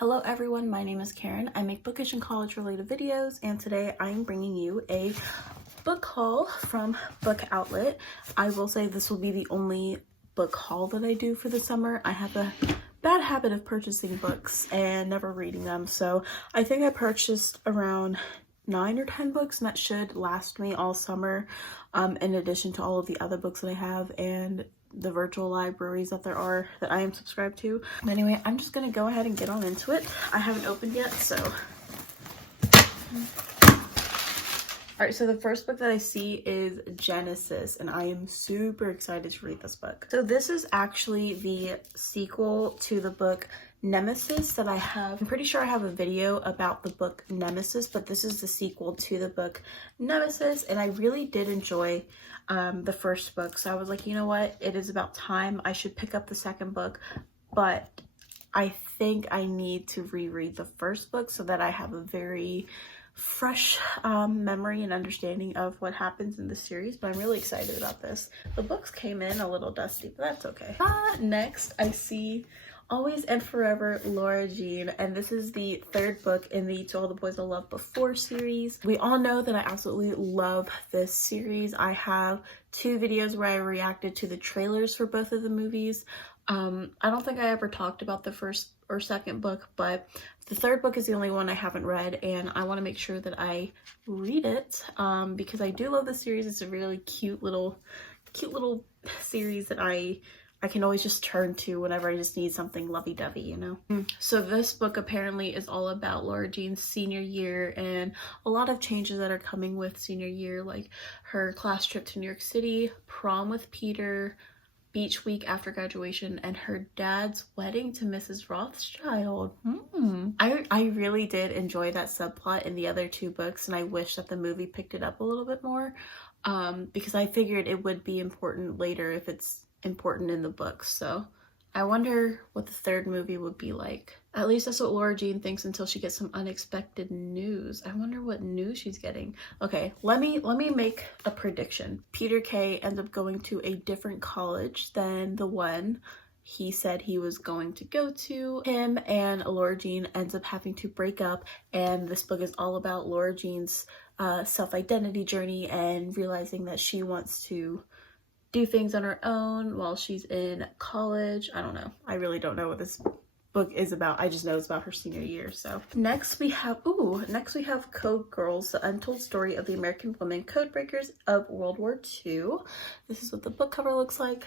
Hello everyone, my name is Karen. I make bookish and college related videos, and today I'm bringing you a book haul from Book Outlet. I will say this will be the only book haul that I do for the summer. I have a bad habit of purchasing books and never reading them, so I think I purchased around 9 or 10 books, and that should last me all summer, in addition to all of the other books that I have and the virtual libraries that I am subscribed to. But anyway, I'm just gonna go ahead and get on into it. I haven't opened yet, so. Alright, so the first book that I see is Genesis, and I am super excited to read this book. So this is actually the sequel to the book Nemesis that I have. I'm pretty sure I have a video about the book Nemesis, but this is the sequel to the book Nemesis, and I really did enjoy the first book. So I was like, you know what? It is about time. I should pick up the second book, but I think I need to reread the first book so that I have a very fresh memory and understanding of what happens in the series. But I'm really excited about this. The books came in a little dusty, but that's okay. Next I see Always and Forever, Laura Jean, and this is the third book in the To All the Boys I Loved Before series. We all know that I absolutely love this series. I have 2 videos where I reacted to the trailers for both of the movies. I don't think I ever talked about the first or second book, but the third book is the only one I haven't read, and I want to make sure that I read it because I do love the series. It's a really cute little series that I can always just turn to whenever I just need something lovey-dovey, you know? So this book apparently is all about Laura Jean's senior year and a lot of changes that are coming with senior year, like her class trip to New York City, prom with Peter, beach week after graduation, and her dad's wedding to Mrs. Rothschild. I really did enjoy that subplot in the other 2 books, and I wish that the movie picked it up a little bit more because I figured it would be important later if it's important in the books. So I wonder what the third movie would be like. At least that's what Laura Jean thinks until she gets some unexpected news. I wonder what news she's getting. Okay, let me make a prediction. Peter Kay ends up going to a different college than the one he said he was going to go to. Him and Laura Jean ends up having to break up, and this book is all about Laura Jean's self-identity journey and realizing that she wants to do things on her own while she's in college. I don't know. I really don't know what this book is about. I just know it's about her senior year. So next we have Code Girls, the untold story of the American women codebreakers of World War II. This is what the book cover looks like.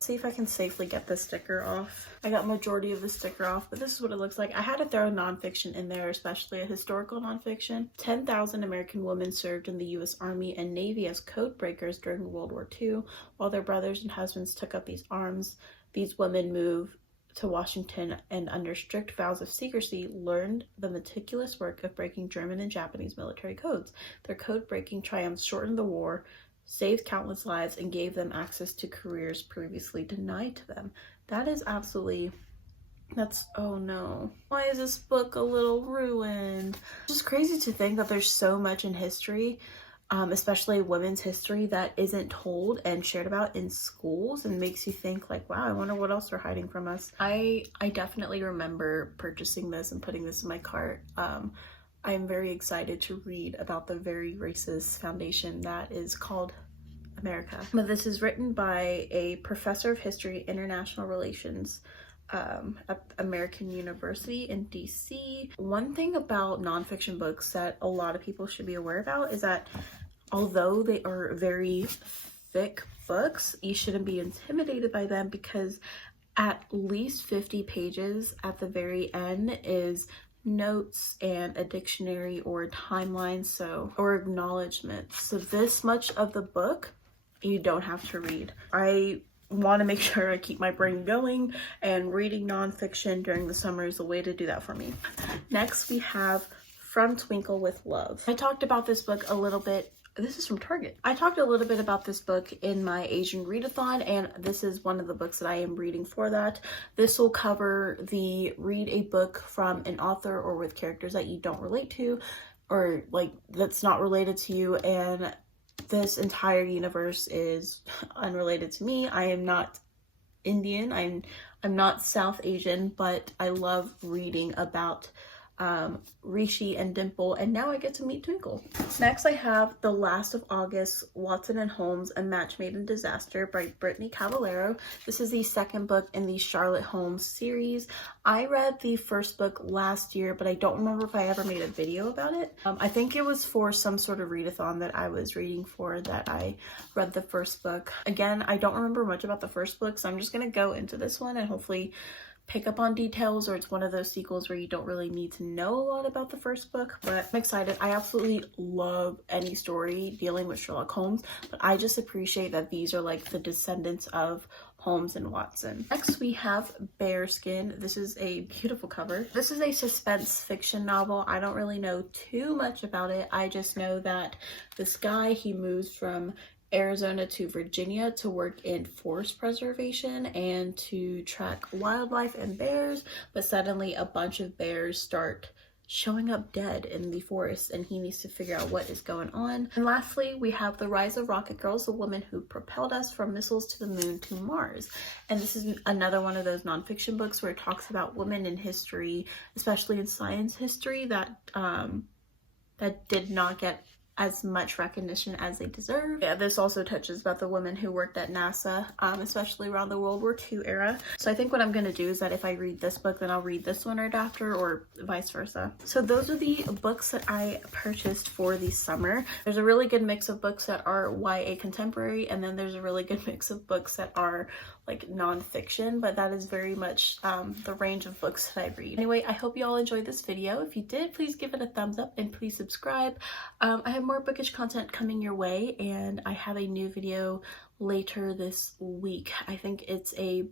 See if I can safely get this sticker off. I got majority of the sticker off, but this is what it looks like. I had to throw nonfiction in there, especially a historical nonfiction. 10,000 American women served in the U.S. Army and Navy as code breakers during World War II. While their brothers and husbands took up these arms, these women moved to Washington and under strict vows of secrecy learned the meticulous work of breaking German and Japanese military codes. Their code-breaking triumphs shortened the war, saved countless lives, and gave them access to careers previously denied to them. That is absolutely, oh no. Why is this book a little ruined? It's just crazy to think that there's so much in history, especially women's history, that isn't told and shared about in schools, and makes you think like, wow, I wonder what else they're hiding from us. I definitely remember purchasing this and putting this in my cart. I am very excited to read about the very racist foundation that is called America. But this is written by a professor of history, international relations at American University in DC. One thing about nonfiction books that a lot of people should be aware about is that although they are very thick books, you shouldn't be intimidated by them, because at least 50 pages at the very end is notes and a dictionary or a timeline, or acknowledgement. So this much of the book you don't have to read. I want to make sure I keep my brain going, and reading nonfiction during the summer is a way to do that for me. Next we have From Twinkle with Love. I talked about this book a little bit. This is from Target. I talked a little bit about this book in my Asian readathon, and this is one of the books that I am reading for that. This will cover the read a book from an author or with characters that you don't relate to, or like that's not related to you, and this entire universe is unrelated to me. I am not Indian. I'm not South Asian, but I love reading about Rishi and Dimple, and now I get to meet Twinkle. Next I have The Last of August, Watson and Holmes, A Match Made in Disaster by Brittany Cavallero. This is the second book in the Charlotte Holmes series. I read the first book last year, but I don't remember if I ever made a video about it. I think it was for some sort of readathon that I was reading for that I read the first book. Again, I don't remember much about the first book, so I'm just gonna go into this one and hopefully pick up on details, or it's one of those sequels where you don't really need to know a lot about the first book. But I'm excited. I absolutely love any story dealing with Sherlock Holmes, but I just appreciate that these are like the descendants of Holmes and Watson. Next we have Bearskin. This is a beautiful cover. This is a suspense fiction novel. I don't really know too much about it. I just know that this guy, he moves from Arizona to Virginia to work in forest preservation and to track wildlife and bears, but suddenly a bunch of bears start showing up dead in the forest and he needs to figure out what is going on. And lastly, we have The Rise of Rocket Girls, the woman who propelled us from missiles to the moon to Mars. And this is another one of those nonfiction books where it talks about women in history, especially in science history, that that did not get as much recognition as they deserve. Yeah, this also touches about the women who worked at NASA, especially around the World War II era. So I think what I'm gonna do is that if I read this book, then I'll read this one right after, or vice versa. So those are the books that I purchased for the summer. There's a really good mix of books that are YA contemporary, and then there's a really good mix of books that are like nonfiction, but that is very much the range of books that I read. Anyway, I hope you all enjoyed this video. If you did, please give it a thumbs up and please subscribe. I have more bookish content coming your way, and I have a new video later this week. I think it's a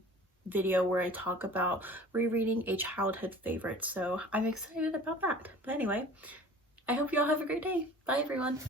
video where I talk about rereading a childhood favorite, so I'm excited about that. But anyway, I hope you all have a great day. Bye everyone.